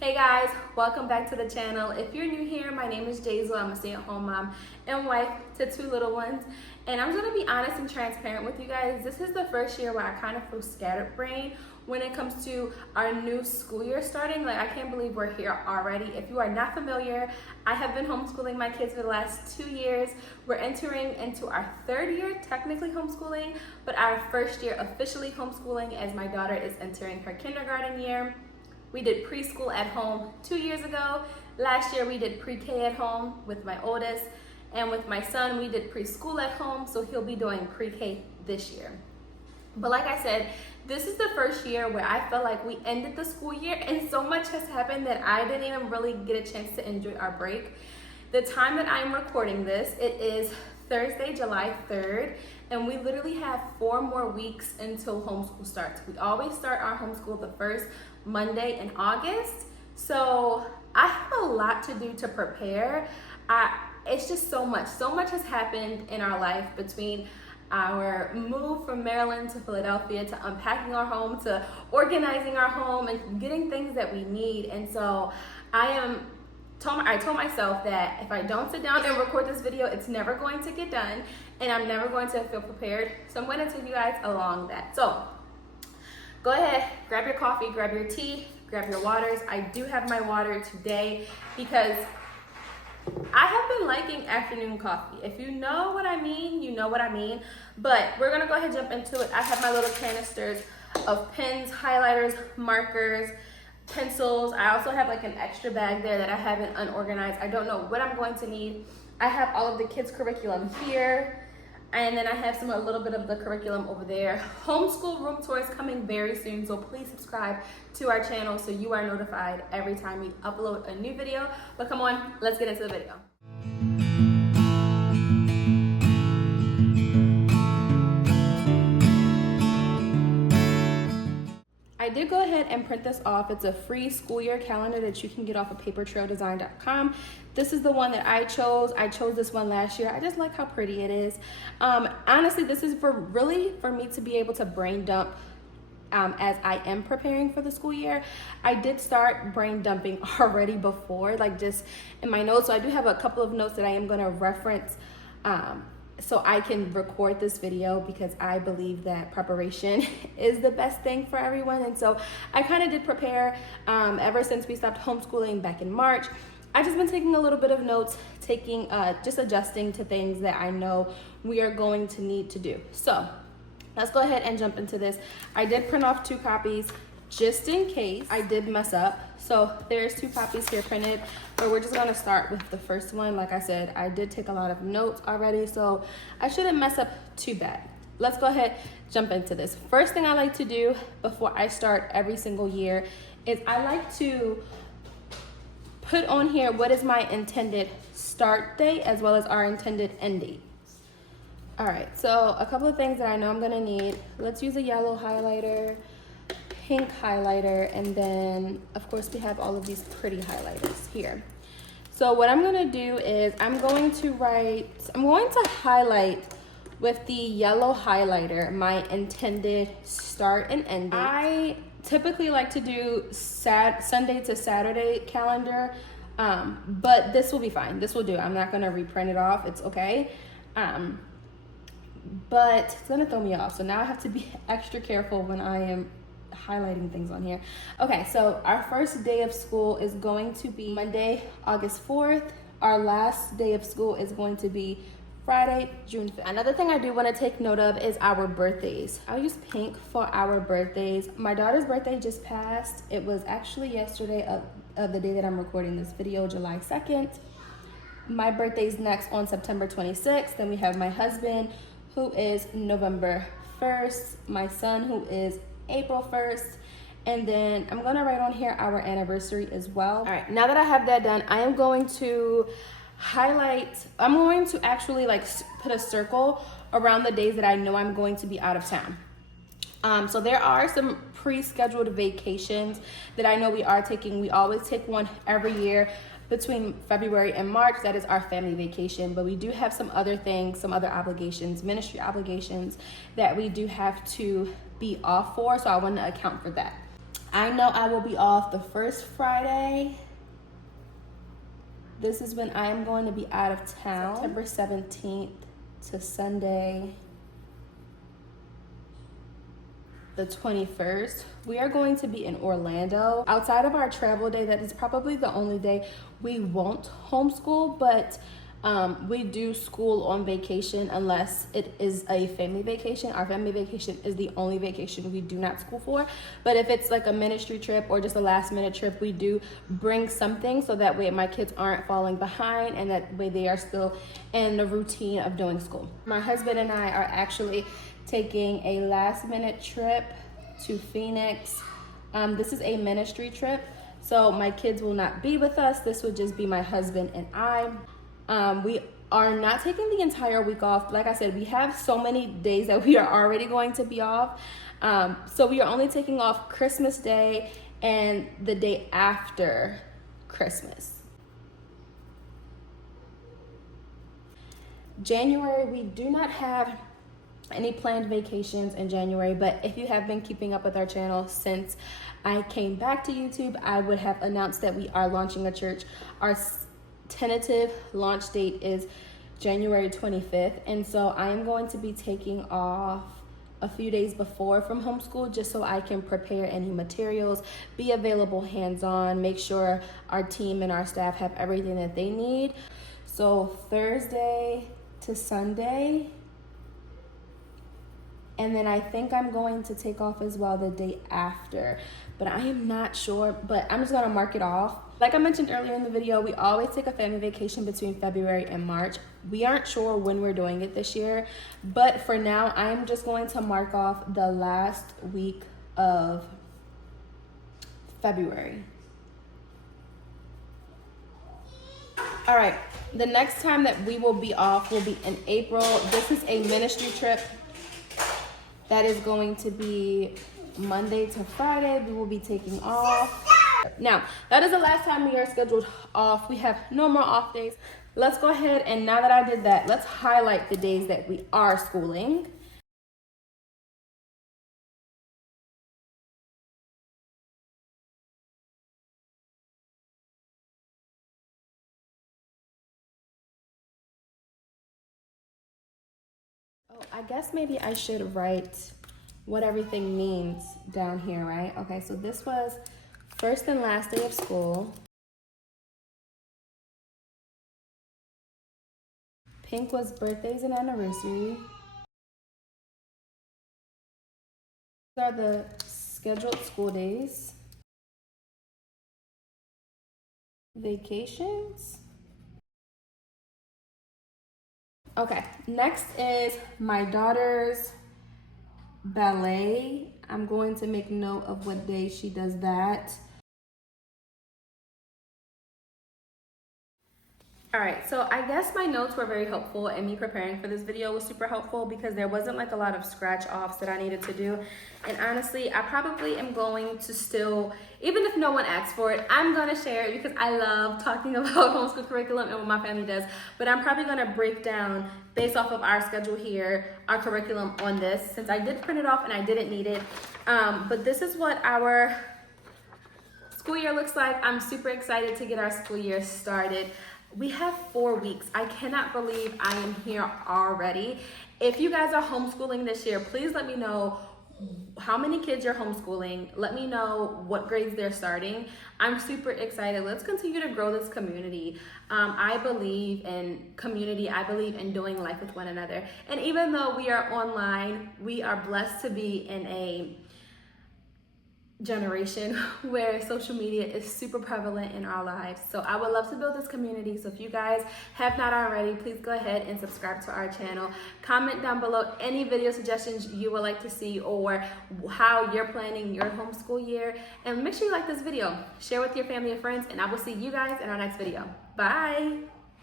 Hey guys, welcome back to the channel. If you're new here, my name is Jazel. I'm a stay-at-home mom and wife to two little ones. And I'm gonna be honest and transparent with you guys. This is the first year where I kind of feel scatterbrained when it comes to our new school year starting. Like, I can't believe we're here already. If you are not familiar, I have been homeschooling my kids for the last 2 years. We're entering into our third year, technically homeschooling, but our first year officially homeschooling as my daughter is entering her kindergarten year. We did preschool at home 2 years ago. Last year we did pre-K at home with my oldest, and with my son we did preschool at home, so he'll be doing pre-K this year. But like I said, this is the first year where I felt like we ended the school year and so much has happened that I didn't even really get a chance to enjoy our break. The time that I'm recording this, it is Thursday, July 3rd, and we literally have 4 more weeks until homeschool starts. We always start our homeschool the first Monday in August, so I have a lot to do to prepare. It's just so much has happened in our life between our move from Maryland to Philadelphia, to unpacking our home, to organizing our home and getting things that we need. And so I told myself that if I don't sit down and record this video, it's never going to get done and I'm never going to feel prepared. So I'm going to take you guys along that. So go ahead, grab your coffee, grab your tea, grab your waters. I do have my water today because I have been liking afternoon coffee. If you know what I mean, you know what I mean. But we're gonna go ahead and jump into it. I have my little canisters of pens, highlighters, markers, pencils. I also have like an extra bag there that I haven't unorganized. I don't know what I'm going to need. I have all of the kids' curriculum here. And then I have a little bit of the curriculum over there. Homeschool room tour is coming very soon, so please subscribe to our channel so you are notified every time we upload a new video. But come on, let's get into the video. I did go ahead and print this off. It's a free school year calendar that you can get off of papertraildesign.com. This is the one that I chose. I chose this one last year. I just like how pretty it is. Honestly, this is for me to be able to brain dump as I am preparing for the school year. I did start brain dumping already before, like just in my notes. So I do have a couple of notes that I am going to reference so I can record this video, because I believe that preparation is the best thing for everyone. And so I kind of did prepare ever since we stopped homeschooling back in March. I've just been taking a little bit of notes, just adjusting to things that I know we are going to need to do. So let's go ahead and jump into this. I did print off 2 copies just in case I did mess up. So there's 2 copies here printed, but we're just gonna start with the first one. Like I said, I did take a lot of notes already, so I shouldn't mess up too bad. Let's go ahead, jump into this. First thing I like to do before I start every single year is I like to put on here what is my intended start date as well as our intended end date. All right, so a couple of things that I know I'm gonna need. Let's use a yellow highlighter, pink highlighter, and then of course we have all of these pretty highlighters here. So what I'm gonna do is I'm going to highlight with the yellow highlighter my intended start and end date. I typically like to do Sunday to Saturday calendar, but this will be fine. This will do. I'm not gonna reprint it off. It's okay. But it's gonna throw me off. So now I have to be extra careful when I am highlighting things on here. Okay, so our first day of school is going to be Monday, August 4th. Our last day of school is going to be Friday, June 5th. Another thing I do want to take note of is our birthdays. I'll use pink for our birthdays. My daughter's birthday just passed. It was actually yesterday of the day that I'm recording this video, July 2nd. My birthday's next on September 26th. Then we have my husband, who is November 1st. My son, who is April 1st. And then I'm gonna write on here our anniversary as well. All right, now that I have that done, I am going to I'm going to actually put a circle around the days that I know I'm going to be out of town. So there are some pre-scheduled vacations that I know we are taking. We always take one every year between February and March. That is our family vacation, but we do have some other things, some other obligations, ministry obligations that we do have to be off for, so I want to account for that. I know I will be off the first Friday. This is when I am going to be out of town, September 17th to Sunday, the 21st. We are going to be in Orlando. Outside of our travel day, that is probably the only day we won't homeschool, but we do school on vacation unless it is a family vacation. Our family vacation is the only vacation we do not school for. But if it's like a ministry trip or just a last minute trip, we do bring something so that way my kids aren't falling behind and that way they are still in the routine of doing school. My husband and I are actually taking a last minute trip to Phoenix. This is a ministry trip, so my kids will not be with us. This would just be my husband and I. We are not taking the entire week off. Like I said, we have so many days that we are already going to be off. So we are only taking off Christmas Day and the day after Christmas. January, we do not have any planned vacations in January, but if you have been keeping up with our channel since I came back to YouTube, I would have announced that we are launching a church. Our tentative launch date is January 25th, and so I am going to be taking off a few days before from homeschool just so I can prepare any materials, be available hands-on, make sure our team and our staff have everything that they need. So Thursday to Sunday, and then I think I'm going to take off as well the day after, but I am not sure, but I'm just gonna mark it off. Like I mentioned earlier in the video, we always take a family vacation between February and March. We aren't sure when we're doing it this year, but for now, I'm just going to mark off the last week of February. All right, the next time that we will be off will be in April. This is a ministry trip that is going to be Monday to Friday. We will be taking off. Now, that is the last time we are scheduled off. We have no more off days. Let's go ahead and now that I did that, let's highlight the days that we are schooling. Oh, I guess maybe I should write what everything means down here, right? Okay, so this was first and last day of school. Pink was birthdays and anniversary. These are the scheduled school days. Vacations. Okay, next is my daughter's ballet. I'm going to make note of what day she does that. All right, so I guess my notes were very helpful and me preparing for this video was super helpful because there wasn't like a lot of scratch offs that I needed to do. And honestly, I probably am going to still, even if no one asks for it, I'm gonna share it because I love talking about homeschool curriculum and what my family does. But I'm probably gonna break down, based off of our schedule here, our curriculum on this, since I did print it off and I didn't need it. But this is what our school year looks like. I'm super excited to get our school year started. We have 4 weeks. I cannot believe I am here already. If you guys are homeschooling this year, please let me know how many kids you're homeschooling. Let me know what grades they're starting. I'm super excited. Let's continue to grow this community. I believe in community. I believe in doing life with one another. And even though we are online, we are blessed to be in a generation where social media is super prevalent in our lives. So I would love to build this community. So if you guys have not already, please go ahead and subscribe to our channel. Comment down below any video suggestions you would like to see or how you're planning your homeschool year. And make sure you like this video, share with your family and friends, and I will see you guys in our next video. Bye.